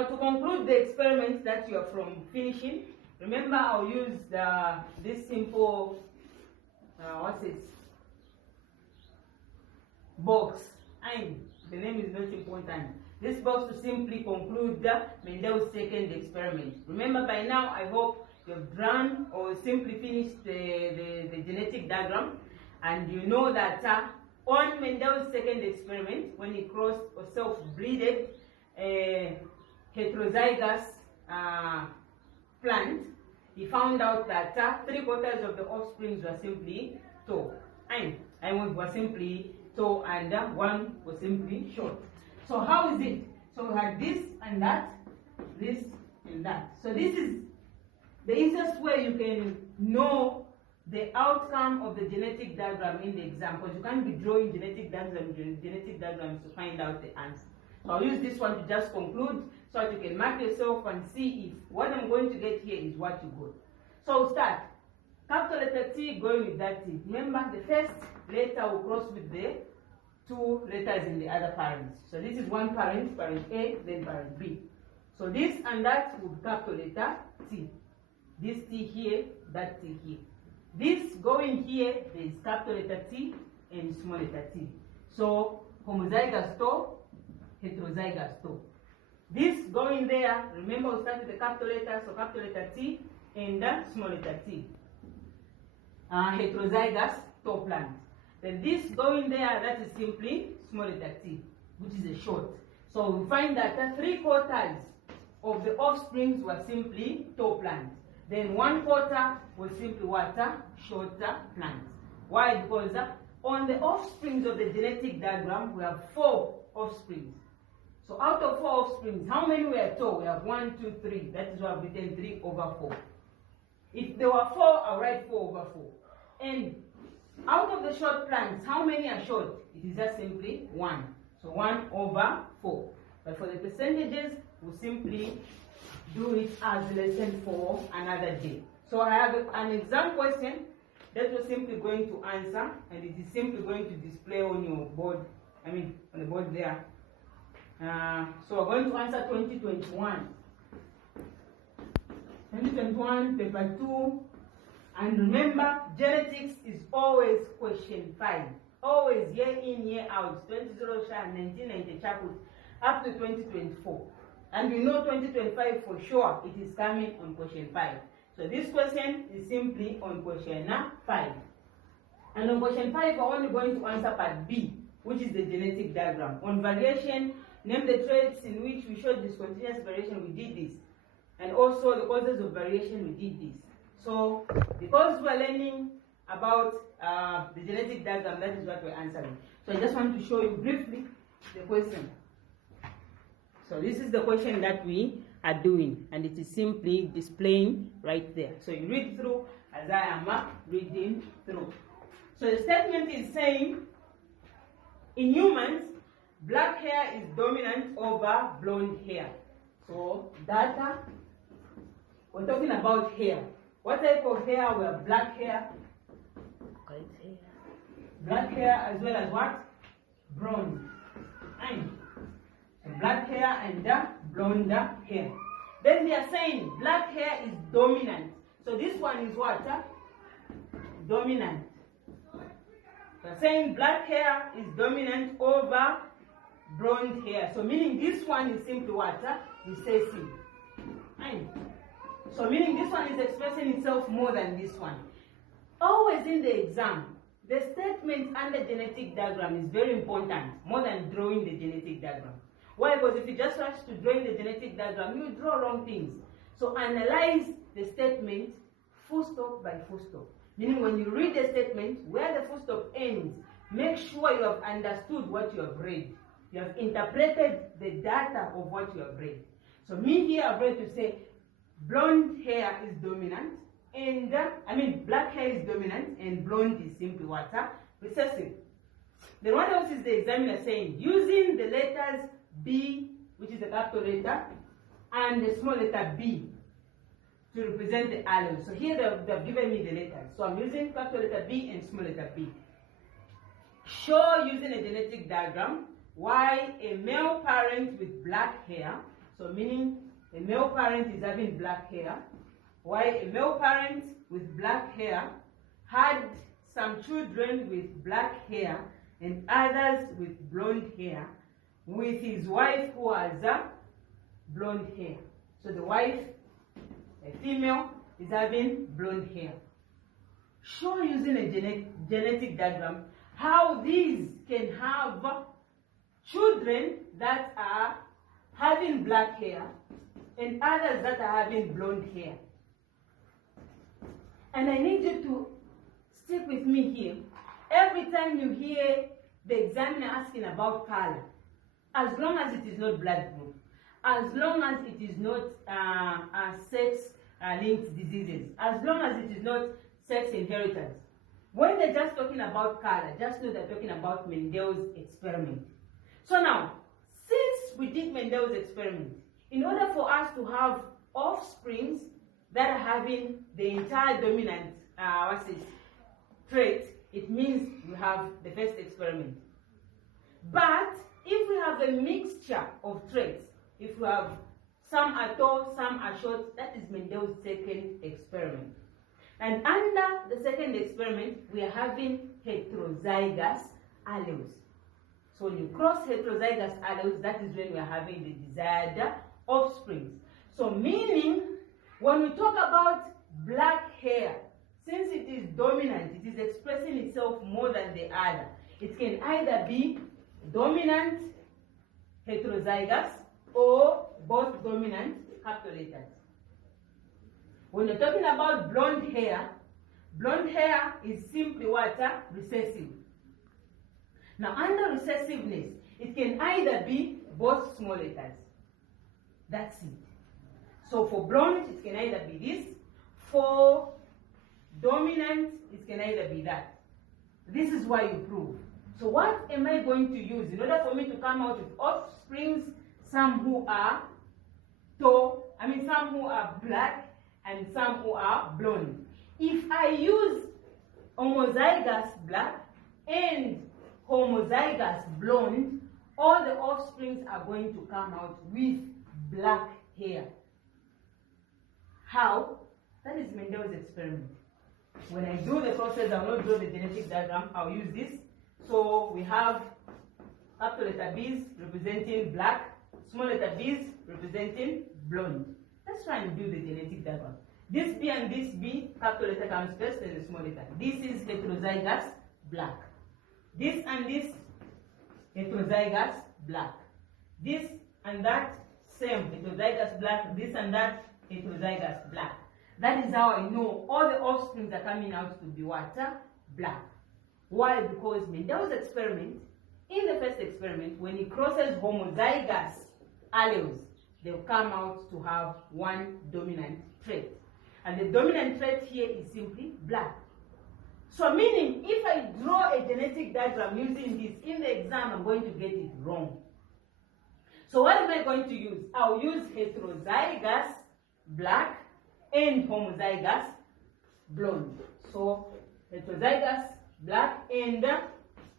Now, to conclude the experiment that you are from finishing, remember I'll use this simple, box. The name is not important. This box to simply conclude the Mendel's second experiment. Remember, by now, I hope you've drawn or simply finished the genetic diagram, and you know that on Mendel's second experiment, when he crossed or self-breeded heterozygous plant, he found out that 3/4 of the offsprings were simply tall, and were simply tall, and one was simply short. So how is it? So we had this and that, this and that. So this is the easiest way you can know the outcome of the genetic diagram in the exam, because you can't be drawing genetic diagrams to find out the answer. So I'll use this one to just conclude, so that you can mark yourself and see if what I'm going to get here is what you got. So we'll start. Capital letter T going with that T. Remember, the first letter will cross with the two letters in the other parents. So this is one parent, parent A, then parent B. So this and that will be capital letter T. This T here, that T here. This going here, there is capital letter T and small letter t. So homozygous to, heterozygous to. This going there, remember we start with the capital letter, so capital letter T and small letter t. Heterozygous to plant. Then this going there, that is simply small letter t, which is a short. So we find that 3/4 of the offsprings were simply to plant. Then 1/4 was simply water, shorter plant. Why? Because on the offsprings of the genetic diagram, we have 4 offsprings. So out of 4 offsprings, how many were tall? We have 1, 2, 3. That is why I've written 3/4. If there were 4, I'll write 4/4. And out of the short plants, how many are short? It is just simply 1. So 1/4. But for the percentages, we'll simply do it as lesson for another day. So I have an exam question that we're simply going to answer, and it is simply going to display on your board, on the board there. So we're going to answer 2021. 2021, paper 2. And remember, genetics is always question 5. Always year in, year out. 1990 chapters up to 2024. And we know 2025 for sure, it is coming on question 5. So this question is simply on question 5. And on question 5, we're only going to answer part B, which is the genetic diagram. On variation, name the traits in which we showed discontinuous variation, we did this. And also the causes of variation, we did this. So because we're learning about the genetic diagram, that is what we're answering. So I just want to show you briefly the question. So this is the question that we are doing, and it is simply displaying right there. So you read through as I am reading through. So the statement is saying, in humans, black hair is dominant over blonde hair. So data, we're talking about hair. What type of hair? We have black hair. Black hair as well as what? Blonde. Black hair and blonde hair. Then they are saying black hair is dominant. So this one is what? Dominant. They are saying black hair is dominant over blonde hair. So meaning this one is simply what? Recessive. So meaning this one is expressing itself more than this one. Always in the exam, the statement under genetic diagram is very important, more than drawing the genetic diagram. Why? Because if you just rush to drawing the genetic diagram, you draw wrong things. So analyze the statement full stop by full stop. Meaning when you read the statement, where the full stop ends, make sure you have understood what you have read. You have interpreted the data of what you have read. So me here, I've read to say, blonde hair is dominant, and black hair is dominant, and blonde is simply what? Recessive. Then what else is the examiner saying? Using the letters B, which is the capital letter, and the small letter b to represent the alleles. So here they've given me the letters. So I'm using capital letter B and small letter b. Show using a genetic diagram why a male parent with black hair, So meaning a male parent is having black hair, while a male parent with black hair had some children with black hair and others with blonde hair, with his wife who has blonde hair. So the wife, a female, is having blonde hair. Show using a genetic diagram how these can have children that are having black hair and others that are having blonde hair. And I need you to stick with me here. Every time you hear the examiner asking about color, as long as it is not blood group, as long as it is not sex-linked diseases, as long as it is not sex inheritance, when they're just talking about color, just know they're talking about Mendel's experiment. So now, since we did Mendel's experiment, in order for us to have offsprings that are having the entire dominant trait, it means we have the first experiment. But if we have a mixture of traits, if we have some are tall, some are short, that is Mendel's second experiment. And under the second experiment, we are having heterozygous alleles. So when you cross heterozygous alleles, that is when we are having the desired offsprings. So meaning, when we talk about black hair, since it is dominant, it is expressing itself more than the other. It can either be dominant heterozygous or both dominant capital letters. When you're talking about blonde hair is simply what? Recessive. Now under recessiveness, it can either be both small letters. That's it. So for blonde, it can either be this. For dominant, it can either be that. This is why you prove. So what am I going to use in order for me to come out with offsprings, some who are tall, some who are black and some who are blonde? If I use homozygous black and homozygous blonde, all the offsprings are going to come out with black hair. How? That is Mendel's experiment. When I do the process, I will not draw the genetic diagram, I'll use this. So we have capital letter B's representing black, small letter B's representing blonde. Let's try and do the genetic diagram. This B and this B, capital letter comes first and the small letter. This is heterozygous black. This and this, heterozygous black. This and that, same, heterozygous black. This and that, heterozygous black. That is how I know all the offsprings are coming out to be what? Black. Why? Because Mendel's experiment, in the first experiment, when he crosses homozygous alleles, they'll come out to have one dominant trait. And the dominant trait here is simply black. So meaning, if I draw a genetic diagram using this, in the exam, I'm going to get it wrong. So what am I going to use? I'll use heterozygous black and homozygous blonde. So heterozygous black and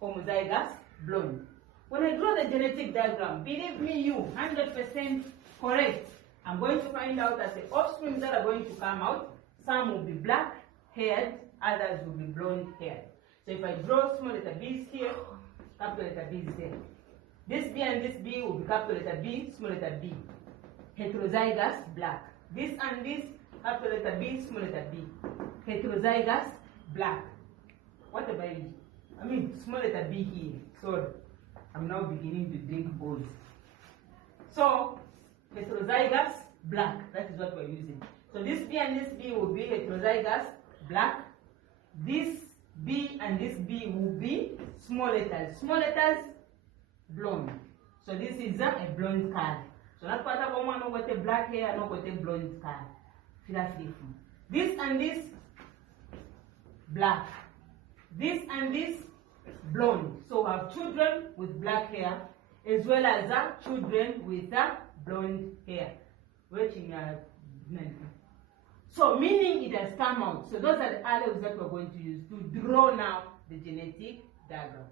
homozygous blonde. When I draw the genetic diagram, believe me, you 100% correct. I'm going to find out that the offspring that are going to come out, some will be black haired, others will be blonde haired. So if I draw small letter B's here, capital letter B is there. This B and this B will be capital letter B, small letter B. Heterozygous black. This and this, capital letter B, small letter B. Heterozygous black. What about it? Small letter B here. Sorry. I'm now beginning to drink balls. So, heterozygous black. That is what we're using. So this B and this B will be heterozygous black. This B and this B will be small letters. Small letters, blonde. So this is a blonde card. So not part of one, no got a black hair, no got a blonde card. This and this, black. This and this, blonde. So we have children with black hair as well as children with blonde hair. So meaning it has come out. So those are the alleles that we're going to use to draw now the genetic diagram.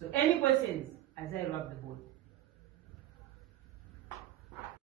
So any questions as I rub the board?